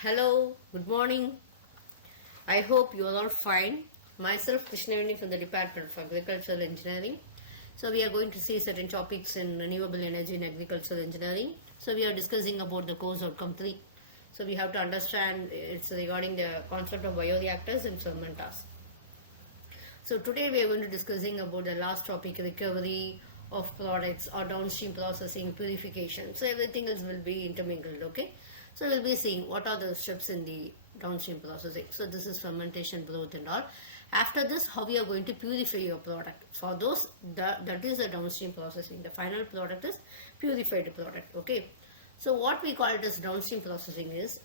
Hello, good morning. I hope you are all fine. Myself, Krishnavini from the Department of Agricultural Engineering. So we are going to see certain topics in renewable energy and agricultural engineering. So we are discussing about the course outcome 3. So we have to understand it's regarding the concept of bioreactors and fermenters. So today we are going to discussing about the last topic, recovery of products or downstream processing, purification. So everything else will be intermingled, okay? So we'll be seeing what are the steps in the downstream processing. So this is fermentation, growth and all. After this, how we are going to purify your product. For those, that is the downstream processing. The final product is purified product, okay? So what we call it as downstream processing is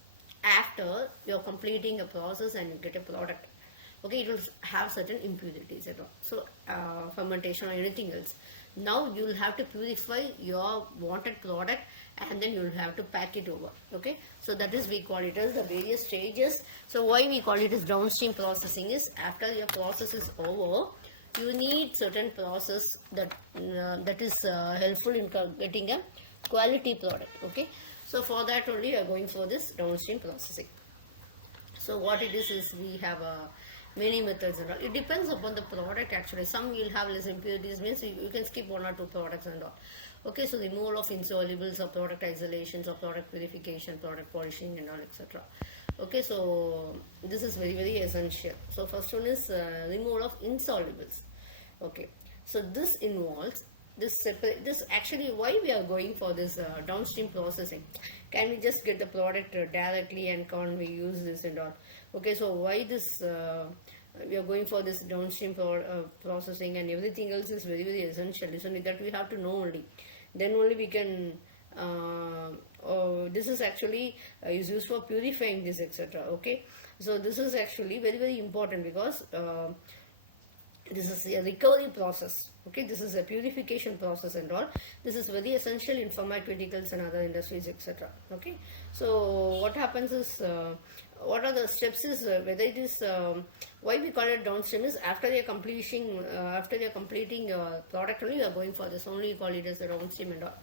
after you're completing a process and you get a product. Okay, it will have certain impurities and all. So fermentation or anything else. Now you will have to purify your wanted product and then you will have to pack it over. Okay, so that is we call it as the various stages. So why we call it as downstream processing is after your process is over, you need certain process that is helpful in getting a quality product. Okay, so for that only we are going for this downstream processing. So what it is we have many methods and all. It depends upon the product actually. Some will have less impurities, means you can skip one or two products and all. Okay, so removal of insolubles or product isolations or product purification, product polishing and all, etc. Okay, so this is very essential. So first one is removal of insolubles. Okay, so this involves this actually why we are going for this downstream processing. Can we just get the product directly and can't we use this and all? Okay, so why this we are going for this downstream processing, and everything else is very essential, isn't it? That we have to know only, then only we can this is actually is used for purifying this, etc. Okay, so this is actually very important because this is a recovery process. Okay, this is a purification process and all. This is very essential in pharmaceuticals and other industries, etc. Okay, so what happens is what are the steps is whether it is why we call it downstream is after you're completing your product only you are going for this, only you call it as the downstream and all.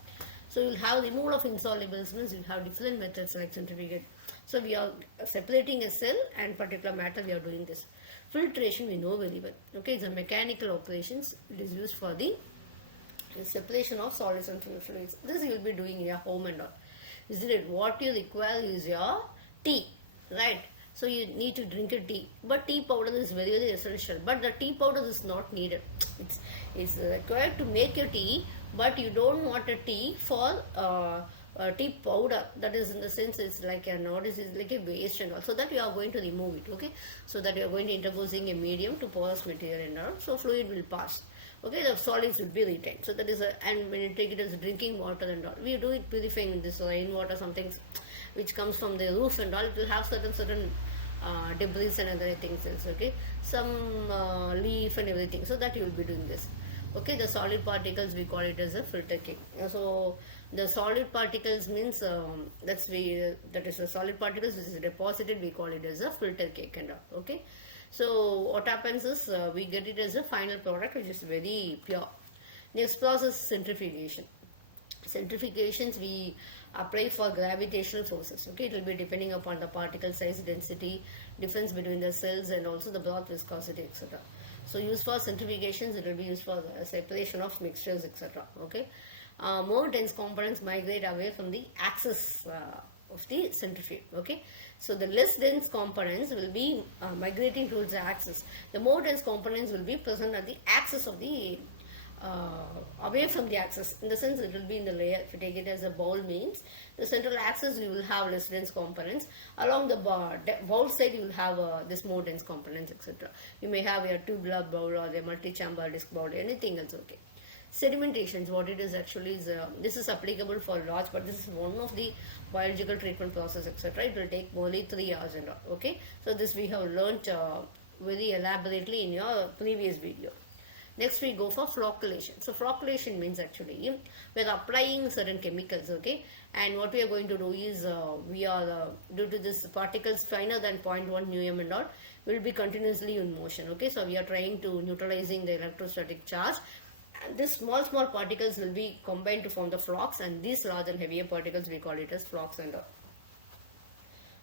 So you'll have removal of insolubles, means you have different methods like centrifugate. So we are separating a cell and particular matter we are doing this. Filtration we know very well. Okay, it's a mechanical operations. It is used for the separation of solids and fluids. This you will be doing in your home and all. Isn't it? What you require is your tea, right? So you need to drink a tea, but tea powder is very essential. But the tea powder is not needed. It's required to make your tea, but you don't want a tea for tea powder. That is in the sense it's like a notice is like a waste and all. So that you are going to remove it. Okay, so that you are going to interposing a medium to porous material and all. So fluid will pass. Okay, the solids will be retained. So that is and when you take it as drinking water and all, we do it purifying this rainwater, something which comes from the roof and all. It will have certain debris and other things else. Okay, some leaf and everything. So that you will be doing this. Okay, the solid particles we call it as a filter cake. So the solid particles means that is the solid particles which is deposited, we call it as a filter cake and all. Okay, so what happens is we get it as a final product which is very pure. Next process is centrifugation. Centrifugations we apply for gravitational forces. Okay, it will be depending upon the particle size, density, difference between the cells and also the broth viscosity, etc. So used for centrifugations, it will be used for separation of mixtures, etc. Okay, more dense components migrate away from the axis of the centrifuge. Okay, so the less dense components will be migrating towards the axis. The more dense components will be present at the axis of the away from the axis, in the sense it will be in the layer. If you take it as a bowl, means the central axis you will have less dense components, along the bowl side you will have this more dense components, etc. You may have a tubular bowl or a multi-chamber disc bowl, anything else. Okay, sedimentations, what it is actually is this is applicable for large, but this is one of the biological treatment process, etc. It will take only 3 hours and all. Okay, so this we have learnt very elaborately in your previous video. Next we go for flocculation. So flocculation means actually we are applying certain chemicals, okay, and what we are going to do is we are due to this particles finer than 0.1 nm and all will be continuously in motion. Okay, so we are trying to neutralizing the electrostatic charge, and these small particles will be combined to form the flocks, and these large and heavier particles we call it as flocks and all.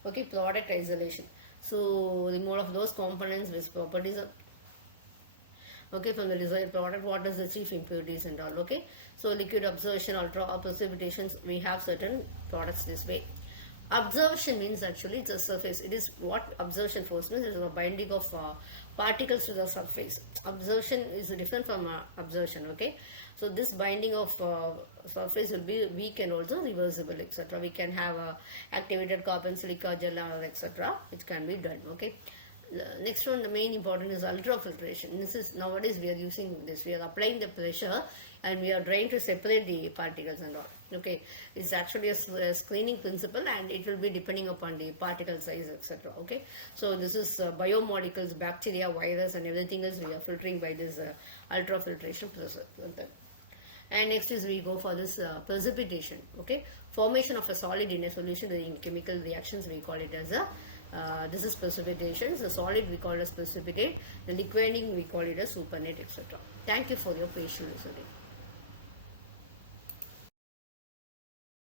Okay, product isolation. So remove of those components with properties of, okay, from the desired product, what is the chief impurities and all. Okay, so liquid absorption, ultra precipitations, we have certain products this way. Absorption means actually it's a surface. It is what absorption force means. It is a binding of particles to the surface. Absorption is different from absorption. Okay, so this binding of surface will be weak and also reversible, etc. We can have activated carbon, silica gel, or etc. which can be done. Okay. Next one, the main important is ultrafiltration. This is nowadays we are using this. We are applying the pressure and we are trying to separate the particles and all. Okay, it's actually a screening principle and it will be depending upon the particle size, etc. Okay, so this is biomolecules, bacteria, virus, and everything else we are filtering by this ultrafiltration process. And next is we go for this precipitation. Okay, formation of a solid in a solution during chemical reactions, we call it as a this is precipitation. The solid we call it as precipitate. The liquiding we call it as supernet, etc. Thank you for your patient listening.